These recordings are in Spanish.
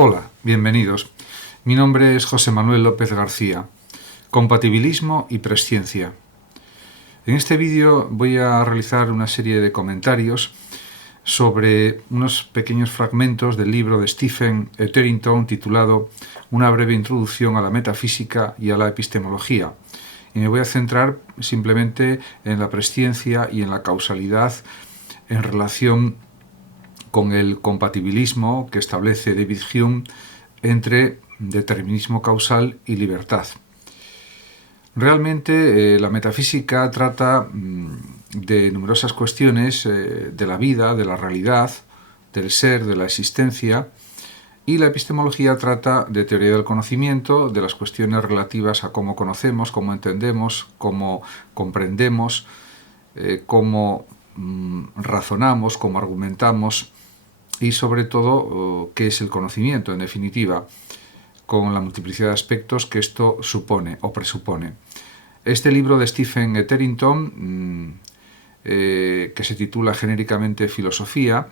Hola, bienvenidos. Mi nombre es José Manuel López García. Compatibilismo y presciencia. En este vídeo voy a realizar una serie de comentarios sobre unos pequeños fragmentos del libro de Stephen Etherington titulado Una breve introducción a la metafísica y a la epistemología. Y me voy a centrar simplemente en la presciencia y en la causalidad en relación con el compatibilismo que establece David Hume entre determinismo causal y libertad. Realmente la metafísica trata de numerosas cuestiones de la vida, de la realidad, del ser, de la existencia, y la epistemología trata de teoría del conocimiento, de las cuestiones relativas a cómo conocemos, cómo entendemos, cómo comprendemos, cómo razonamos, cómo argumentamos y sobre todo qué es el conocimiento, en definitiva, con la multiplicidad de aspectos que esto supone o presupone. Este libro de Stephen Etherington, que se titula genéricamente Filosofía,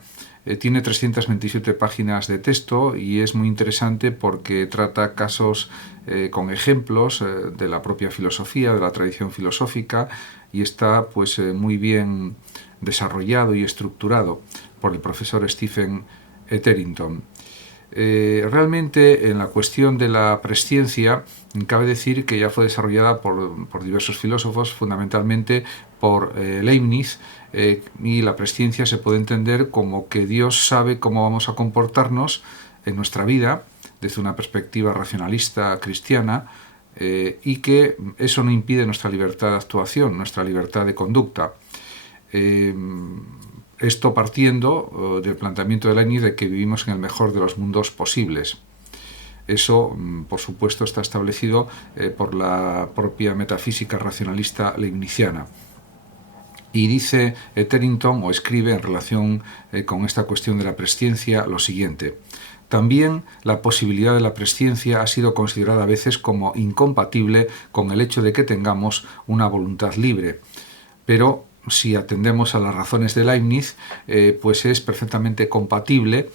tiene 327 páginas de texto y es muy interesante porque trata casos con ejemplos de la propia filosofía, de la tradición filosófica, y está pues muy bien desarrollado y estructurado por el profesor Stephen Etherington. Realmente en la cuestión de la presciencia cabe decir que ya fue desarrollada por diversos filósofos, fundamentalmente por Leibniz, y la presciencia se puede entender como que Dios sabe cómo vamos a comportarnos en nuestra vida desde una perspectiva racionalista cristiana, y que eso no impide nuestra libertad de actuación, nuestra libertad de conducta. Esto partiendo del planteamiento de Leibniz de que vivimos en el mejor de los mundos posibles. Eso, por supuesto, está establecido por la propia metafísica racionalista leibniziana. Y dice Etherington, o escribe en relación con esta cuestión de la presciencia, lo siguiente: también la posibilidad de la presciencia ha sido considerada a veces como incompatible con el hecho de que tengamos una voluntad libre. Pero si atendemos a las razones de Leibniz, pues es perfectamente compatible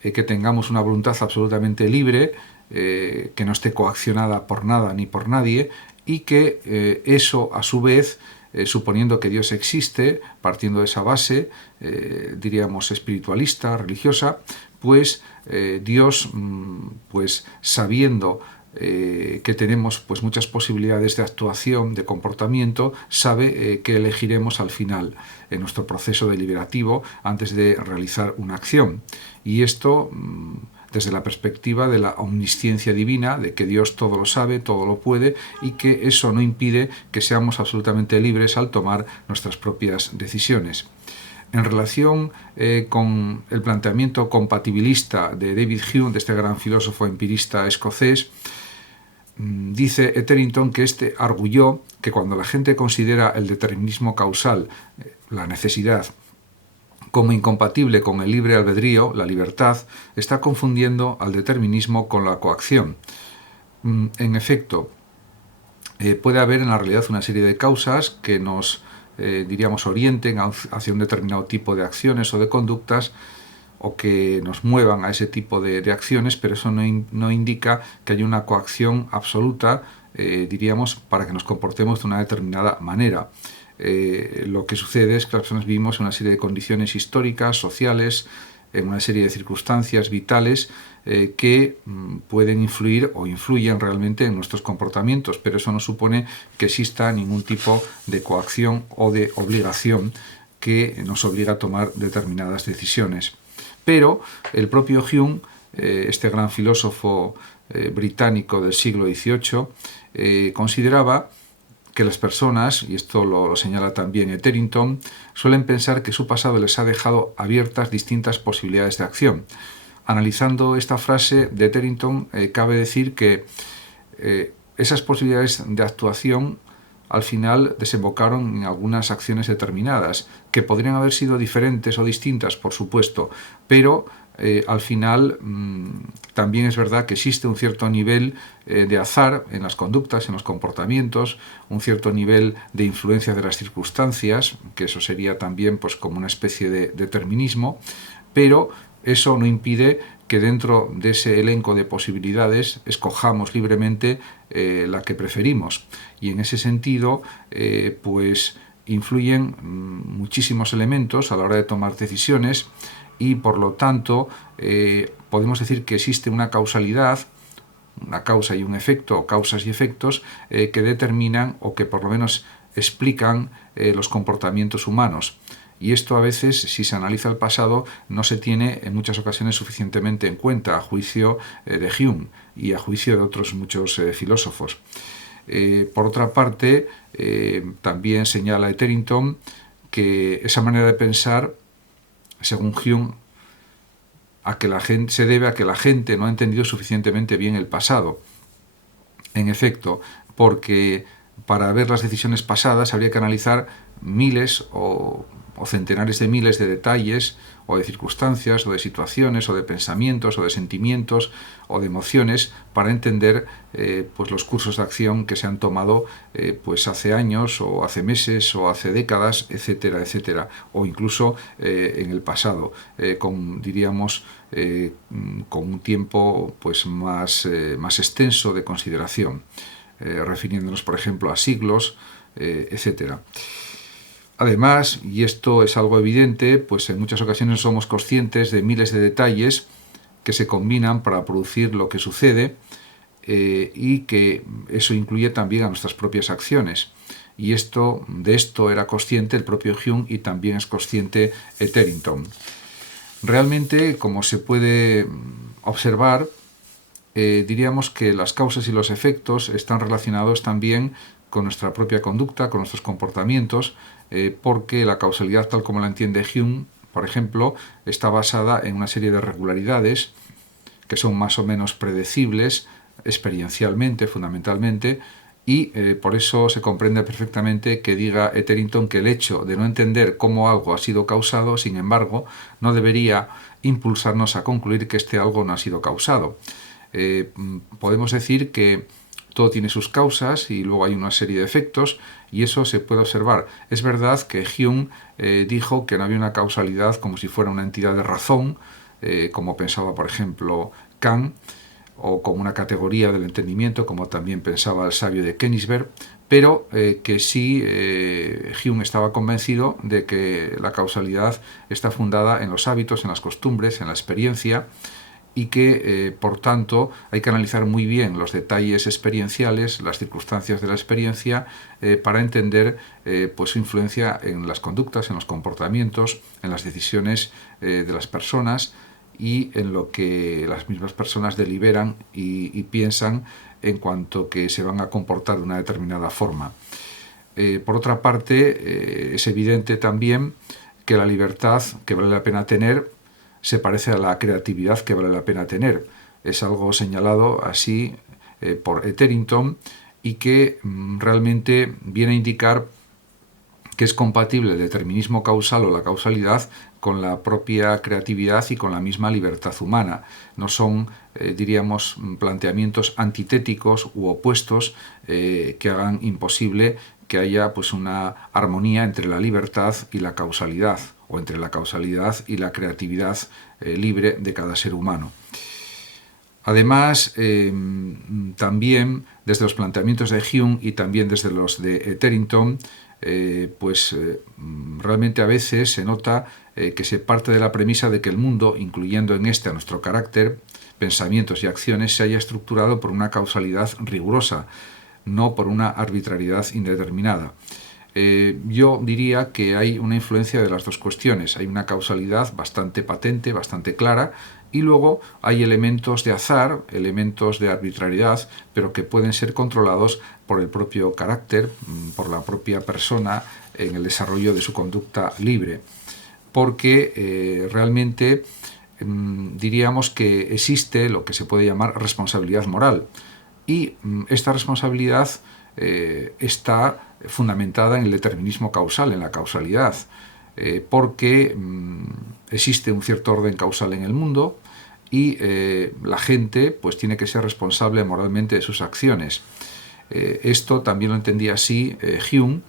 que tengamos una voluntad absolutamente libre, que no esté coaccionada por nada ni por nadie, y que eso, a su vez, suponiendo que Dios existe, partiendo de esa base, diríamos espiritualista, religiosa, pues Dios, pues sabiendo que tenemos pues muchas posibilidades de actuación, de comportamiento, sabe qué elegiremos al final en nuestro proceso deliberativo antes de realizar una acción. Y esto desde la perspectiva de la omnisciencia divina, de que Dios todo lo sabe, todo lo puede, y que eso no impide que seamos absolutamente libres al tomar nuestras propias decisiones. En relación con el planteamiento compatibilista de David Hume, de este gran filósofo empirista escocés, dice Etherington que este arguyó que cuando la gente considera el determinismo causal, la necesidad, como incompatible con el libre albedrío, la libertad, está confundiendo al determinismo con la coacción. En efecto, puede haber en la realidad una serie de causas que nos, diríamos, orienten hacia un determinado tipo de acciones o de conductas, o que nos muevan a ese tipo de acciones, pero eso no indica que haya una coacción absoluta, diríamos, para que nos comportemos de una determinada manera. Lo que sucede es que las personas vivimos en una serie de condiciones históricas, sociales, en una serie de circunstancias vitales que pueden influir o influyen realmente en nuestros comportamientos, pero eso no supone que exista ningún tipo de coacción o de obligación que nos obliga a tomar determinadas decisiones. Pero el propio Hume, este gran filósofo británico del siglo XVIII, consideraba que las personas, y esto lo señala también Etherington, suelen pensar que su pasado les ha dejado abiertas distintas posibilidades de acción. Analizando esta frase de Etherington, cabe decir que esas posibilidades de actuación al final desembocaron en algunas acciones determinadas, que podrían haber sido diferentes o distintas, por supuesto, pero al final también es verdad que existe un cierto nivel de azar en las conductas, en los comportamientos, un cierto nivel de influencia de las circunstancias, que eso sería también pues como una especie de determinismo, pero eso no impide que dentro de ese elenco de posibilidades escojamos libremente la que preferimos. Y en ese sentido, pues influyen muchísimos elementos a la hora de tomar decisiones y, por lo tanto, podemos decir que existe una causalidad, una causa y un efecto, o causas y efectos, que determinan o que por lo menos explican los comportamientos humanos. Y esto a veces, si se analiza el pasado, no se tiene en muchas ocasiones suficientemente en cuenta, a juicio de Hume y a juicio de otros muchos filósofos. Por otra parte, también señala Etherington que esa manera de pensar, según Hume, se debe a que la gente no ha entendido suficientemente bien el pasado. En efecto, porque para ver las decisiones pasadas habría que analizar miles o centenares de miles de detalles o de circunstancias o de situaciones o de pensamientos o de sentimientos o de emociones para entender pues los cursos de acción que se han tomado pues hace años o hace meses o hace décadas, etcétera, etcétera, o incluso en el pasado, diríamos con un tiempo pues más extenso de consideración, refiriéndonos por ejemplo a siglos, etcétera. Además, y esto es algo evidente, pues en muchas ocasiones somos conscientes de miles de detalles que se combinan para producir lo que sucede, y que eso incluye también a nuestras propias acciones. Y de esto era consciente el propio Hume y también es consciente Etherington. Realmente, como se puede observar, diríamos que las causas y los efectos están relacionados también con nuestra propia conducta, con nuestros comportamientos, porque la causalidad, tal como la entiende Hume, por ejemplo, está basada en una serie de regularidades que son más o menos predecibles experiencialmente, fundamentalmente, y por eso se comprende perfectamente que diga Etherington que el hecho de no entender cómo algo ha sido causado, sin embargo, no debería impulsarnos a concluir que este algo no ha sido causado. Podemos decir que todo tiene sus causas y luego hay una serie de efectos, y eso se puede observar. Es verdad que Hume dijo que no había una causalidad como si fuera una entidad de razón, como pensaba por ejemplo Kant, o como una categoría del entendimiento, como también pensaba el sabio de Königsberg, pero que sí Hume estaba convencido de que la causalidad está fundada en los hábitos, en las costumbres, en la experiencia, y que, por tanto, hay que analizar muy bien los detalles experienciales, las circunstancias de la experiencia, para entender pues su influencia en las conductas, en los comportamientos, en las decisiones de las personas y en lo que las mismas personas deliberan y piensan en cuanto que se van a comportar de una determinada forma. Por otra parte, es evidente también que la libertad que vale la pena tener se parece a la creatividad que vale la pena tener. Es algo señalado así por Etherington y que realmente viene a indicar que es compatible el determinismo causal o la causalidad con la propia creatividad y con la misma libertad humana. No son, diríamos, planteamientos antitéticos u opuestos que hagan imposible que haya pues una armonía entre la libertad y la causalidad, o entre la causalidad y la creatividad libre de cada ser humano. Además, también desde los planteamientos de Hume y también desde los de Etherington, realmente a veces se nota que se parte de la premisa de que el mundo, incluyendo en este a nuestro carácter, pensamientos y acciones, se haya estructurado por una causalidad rigurosa, no por una arbitrariedad indeterminada. Yo diría que hay una influencia de las dos cuestiones. Hay una causalidad bastante patente, bastante clara, y luego hay elementos de azar, elementos de arbitrariedad, pero que pueden ser controlados por el propio carácter, por la propia persona en el desarrollo de su conducta libre. Porque realmente diríamos que existe lo que se puede llamar responsabilidad moral, y esta responsabilidad está fundamentada en el determinismo causal, en la causalidad, porque existe un cierto orden causal en el mundo y la gente pues tiene que ser responsable moralmente de sus acciones. Esto también lo entendía así Hume,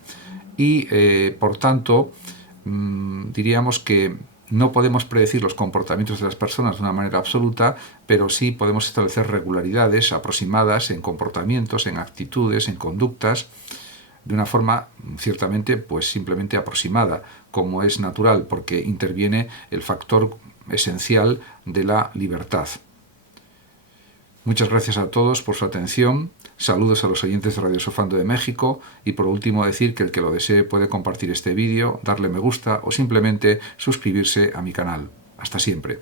y por tanto diríamos que No podemos predecir los comportamientos de las personas de una manera absoluta, pero sí podemos establecer regularidades aproximadas en comportamientos, en actitudes, en conductas, de una forma ciertamente pues simplemente aproximada, como es natural, porque interviene el factor esencial de la libertad. Muchas gracias a todos por su atención, saludos a los oyentes de Radio Sofando de México y por último decir que el que lo desee puede compartir este vídeo, darle me gusta o simplemente suscribirse a mi canal. Hasta siempre.